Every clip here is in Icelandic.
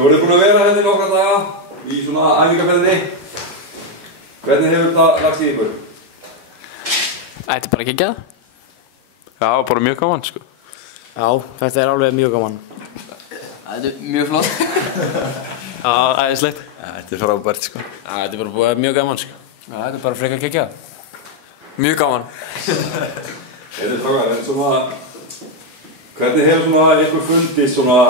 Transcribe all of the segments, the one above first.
Nú eruð búin að vera hérna í nokkra daga í svona æfingarferðinni. Hvernig hefur þetta lagst í ykkur? Þetta er bara geggjað. Já, bara mjög gaman, sko. Já, þetta er alveg mjög gaman. Þetta er mjög flott. Já, æðislegt. Þetta er frábært, sko. Já, þetta er bara mjög gaman, sko. Já, þetta er bara frekar geggjað. Mjög gaman. Þetta er frábært, en svona... Hvernig hefur svona ykkur fundist svona...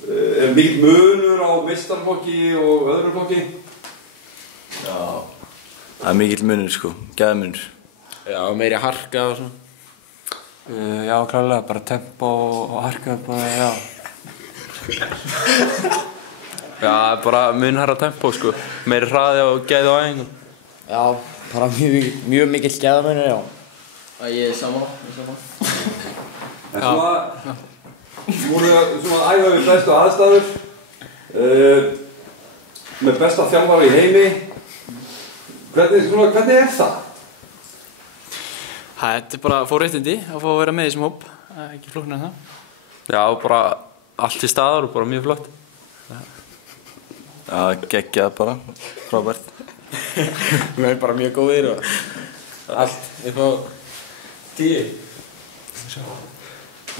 Er mikill munur á meistaraflokki og öðrum flokki? Já. Það er mikill munur, sko. Gæðmunur. Já, meiri harka og svona. Já, klálega, bara tempo og harka, bara, já. Já, bara munhærra tempo, sko. Meiri hraði og gæði á æfingum. Já, bara mjög mikill gæðamunur, já. Ég er saman. En svona... Voru svona að æfa við bestu aðstæður. Með besta þjálfara í heimi. Hvernig er það? Þetta er bara forréttindi að fá að vera með í þessum hóp. Ekki flóknir en það. Já, bara allt í staðar og bara mjög flott. Já, geggjað bara. Frábært. Við erum bara mjög góðir og allt upp á 10.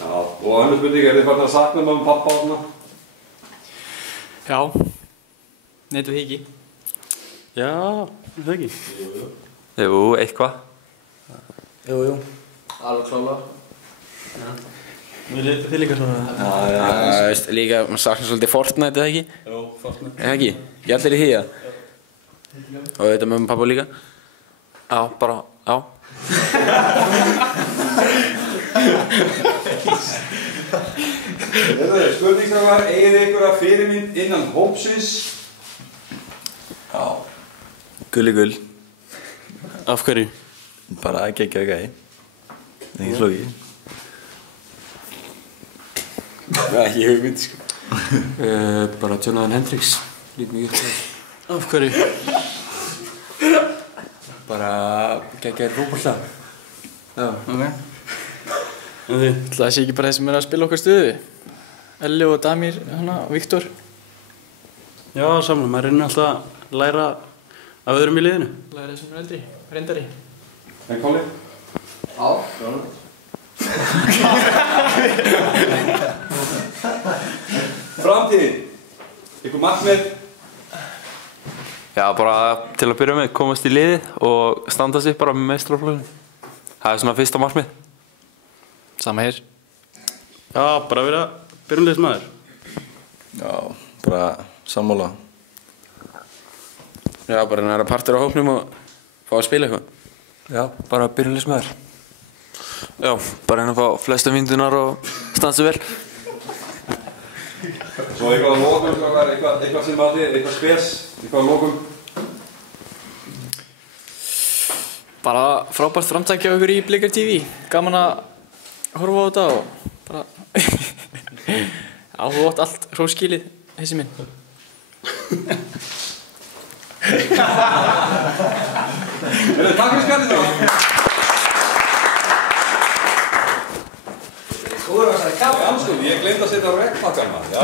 Já, og önnur spurning, er þið farin að sakna mamma og pappa og svona? Já. Neitum við ekki. Já, það ekki. Jú, eitthvað. Jú. Alveg klálega. Þið líka svona? Já, veist, líka, maður saknar svolítið Fortnite, eða ekki? Jú, Fortnite. Eða ekki? Ég allir í því, já. Og þetta með pappa líka? Já, bara, já. Spurningstrákar, eigið þið einhverja fyrirmynd innan hópsins? Já. Gulli gull. Af hverju? Bara geggjað gæði. Ekki flókið. Já, ekki hugmynd, sko. Bara Jonathan Hendricks. Lít mikið upp það. Af hverju? Bara geggjaður fótbolta. Já. Ok. En þið? Það sé ekki bara þeir sem að spila okkar stöðu. Elli og Damir, hana, og Viktor. Já, saman. Maður reynir alltaf að læra af öðrum í liðinu. Læra þessum eldri, reyndari. En Kolli? Já. Framtíðin? Ykkur markmið? Já, bara til að byrja með komast í liðið og standa sig bara með meistaraflokkunum. Það er svona fyrsta markmið. Sama hér. Já, bara vera byrjunliðsmaður. Já, bara sammála. Já, bara næra partur á hópnum og fá að spila eitthvað. Já, bara byrjunliðsmaður. Já, bara að fá flesta mínúturnar og standa sig vel. Svo eitthvað að lokum, eitthvað sem vati, eitthvað spes, eitthvað að lokum? Bara frábært framtækja okkur í Blikar TV. Gaman að horfa á þetta og bara... Já, þú átt allt hróskilið, þessi minn. Takk fyrir skallið þá! Góður að það er kaffi. Ég gleymd að setja á regnpakkarna. Já.